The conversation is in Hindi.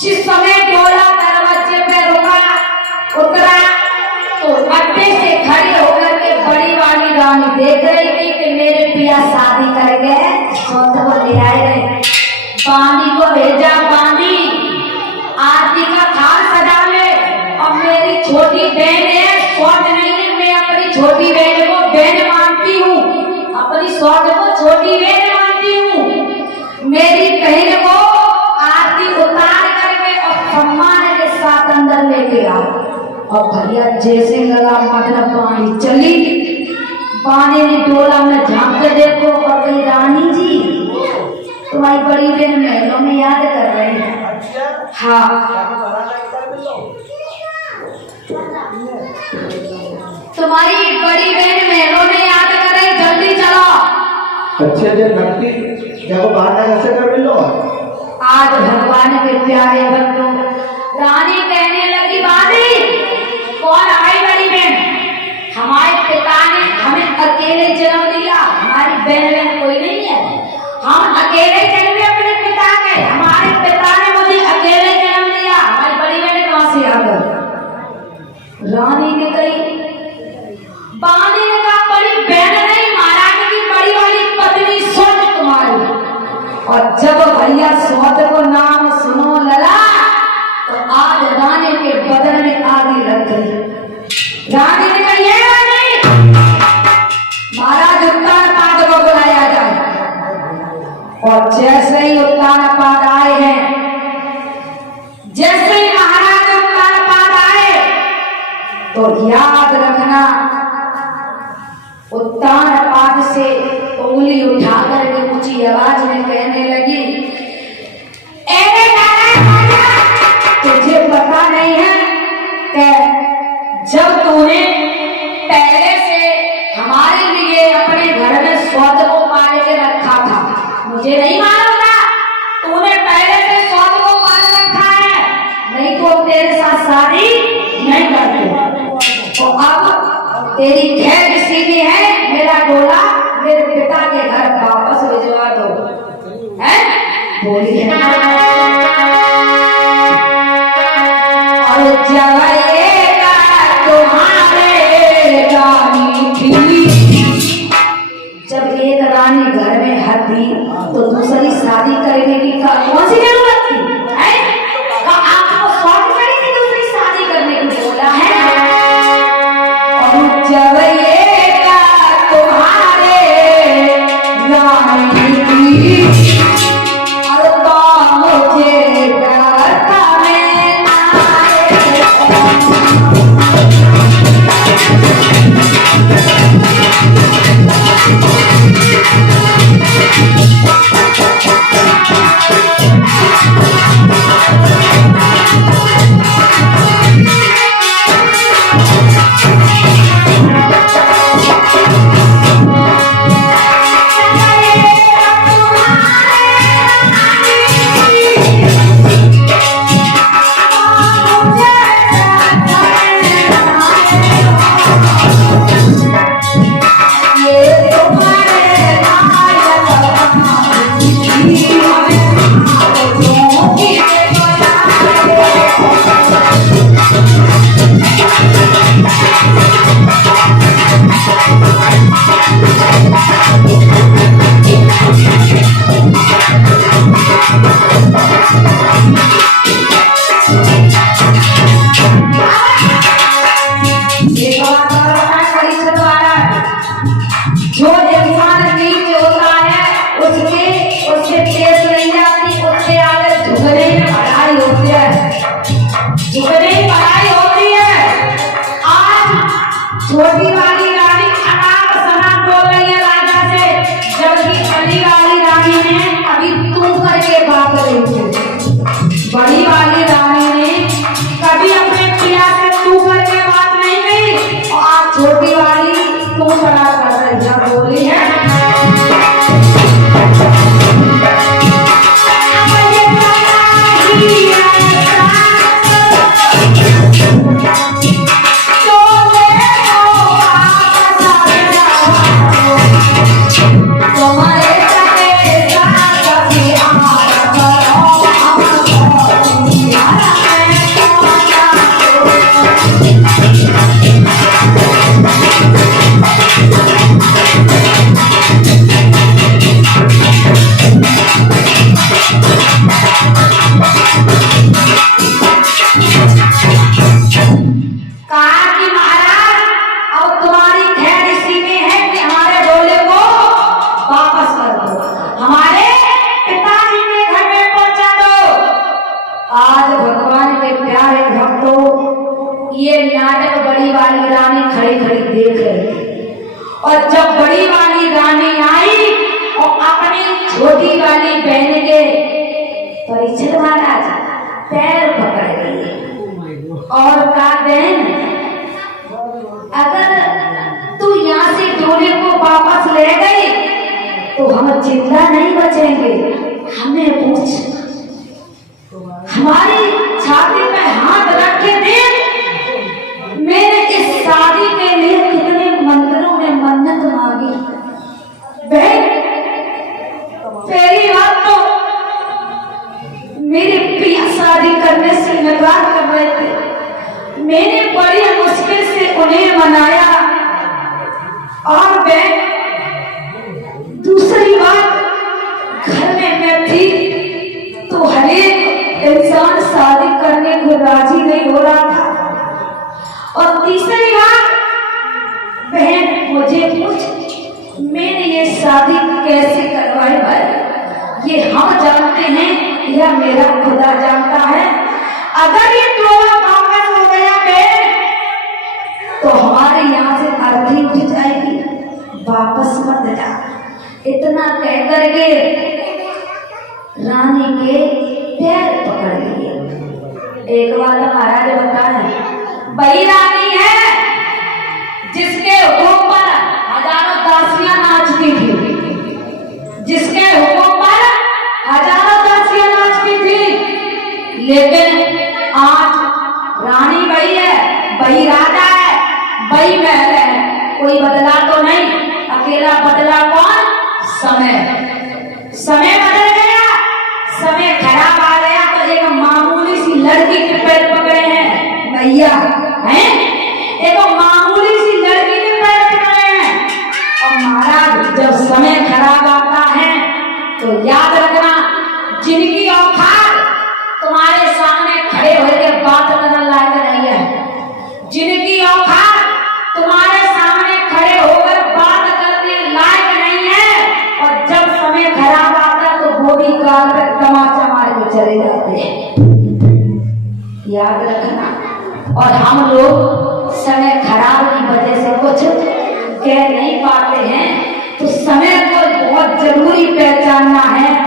जिस समय डोला दरवाजे पे रुका उतरा तो अड्डे से खड़ी होकर के बड़ी वाली रानी देख रही थी कि मेरे पिया शादी कर गए, सौदा को ले आए रहे। पानी को भेजा, पानी आरती का थाल सजा ले। अब मेरी छोटी बहन है, सौत नहीं है, मैं अपनी छोटी बहन को बहन मानती हूँ, अपनी सौत को छोटी बहन मानती हूँ। मेरी बहन को आरती उतार करके और सम्मान के साथ अंदर लेके आ। और भैया जैसे लगा मतलब पानी चली, पानी ने डोला में झांक के देखो और कही रानी जी तुम्हारी बड़ी बहन महलों में याद कर रही है। हाँ तुम्हारी बड़ी बहन महलों में याद कर रही, जल्दी चलो। अच्छे दिन नकदी देखो बाहर कैसे कर मिलो। आज भगवान के प्यारे बंदों, रानी कहने लगी बाबी कौन आई बड़ी बहन, हमारे पिता ने हमें अकेले जन्म दिया, हमारी बहन कोई नहीं है, हम अकेले जन्मे अपने पिता के, हमारे पिता ने मुझे अकेले जन्म दिया, हमारी बड़ी बहन कहां से आ गई। रानी ने कही, बांदी ने कहा बड़ी बहन नहीं, महाराज की बड़ी वाली पत्नी सौत तुम्हारी। और जब भैया सौत को नाम सुनो लला तो आज रानी के बदन में आग लग गई। रानी ने कहा ये रानी महाराज उत्तानपाद को बुलाया जाए। और जैसे ही उत्तानपाद आए हैं, जैसे ही महाराज उत्तानपाद आए तो याद रखना उत्तानपाद से उंगली उठा करके ऊंची आवाज में कहने लगी, अरे तुझे पता नहीं है कि जब तूने पहले से हमारे लिए अपने घर में सौद को पाल के रखा था, मुझे नहीं मालूम था तूने पहले से सौद को पाल रखा है, नहीं तो तेरे साथ शादी नहीं करते। तो अब तेरी खैर सीधी है, मेरा डोला मेरे पिता के घर वापस भिजवा दो। है बोली है जवाएगा तुम्हारे रानी थी। जब एक रानी घर में हती तो दूसरी शादी करने की कौन सी जरूरत थी? आपको शौक करी थी दूसरी शादी करने की, बोला है और जवाएगा तुम्हारे रानी थी। और तो मुझे डरता मैं छोटी वाली रानी अनाप शनाप बोल रही है राजा से, जबकि बड़ी वाली रानी ने अभी तू करके बात रही थी। बड़ी वाली रानी ने कभी अपने पिया से तू करके बात नहीं की और आज छोटी वाली तू खड़ा कर रही है, बोली है तो भगवान के प्यारे भक्तों, ये नाटक बड़ी वाली रानी खड़ी खड़ी देख रही थी। और जब बड़ी वाली रानी आई और अपनी छोटी वाली बहन के परीक्षित महाराज पैर पकड़ गई और कहा, बहन अगर तू यहाँ से डोले को वापस ले गई तो हम जिंदा नहीं बचेंगे। हमें पूछ, हमारी छाती पे हाथ रख के देख, मैंने इस शादी के लिए कितने मंदिरों में मन्नत मांगी। बहन पहली बात तो मेरे पिया शादी करने से इनकार कर रहे थे, मैंने बड़ी मुश्किल से उन्हें मनाया। और बहन दूसरी बात, घर में मैं थी तो हर एक इंसान शादी करने को राजी नहीं हो रहा था। और तीसरी बात बहन मुझे पूछ, मैंने ये शादी कैसे करवाई भाई, ये हम जानते हैं या मेरा खुदा जानता है। अगर ये टोला वापस हो गया बहन तो हमारे यहाँ से अर्थी उठ जाएगी, वापस मत जा। इतना कह करके रानी के पैर पकड़ लिए। एक बात महाराज बताए, वही रानी है जिसके हुक्म पर हजारों दासियां नाचती थी, जिसके हुक्म पर हजारों दासियां नाचती थी। लेकिन आज रानी वही है, वही राजा है, वही महल है, कोई बदला तो नहीं। अकेला बदला कौन? समय। समय बदल गया, समय खराब आ गया तो एक मामूली सी लड़की के पैर पकड़े हैं भैया, हैं एक मामूली सी लड़की के पैर पकड़े हैं। और महाराज जब समय खराब आता है तो याद रखना, जिनकी औकात तुम्हारे सामने खड़े होकर बात करने लायक नहीं है, जिनकी औकात तुम्हारे सामने खड़े होकर बात करने लायक नहीं है, और जब समय खराब आता तो वो भी काल पर तमाचा मार के चले जाते हैं, याद रखना। और हम लोग समय खराब की वजह से कुछ कह नहीं पाते हैं, तो समय को बहुत जरूरी पहचानना है।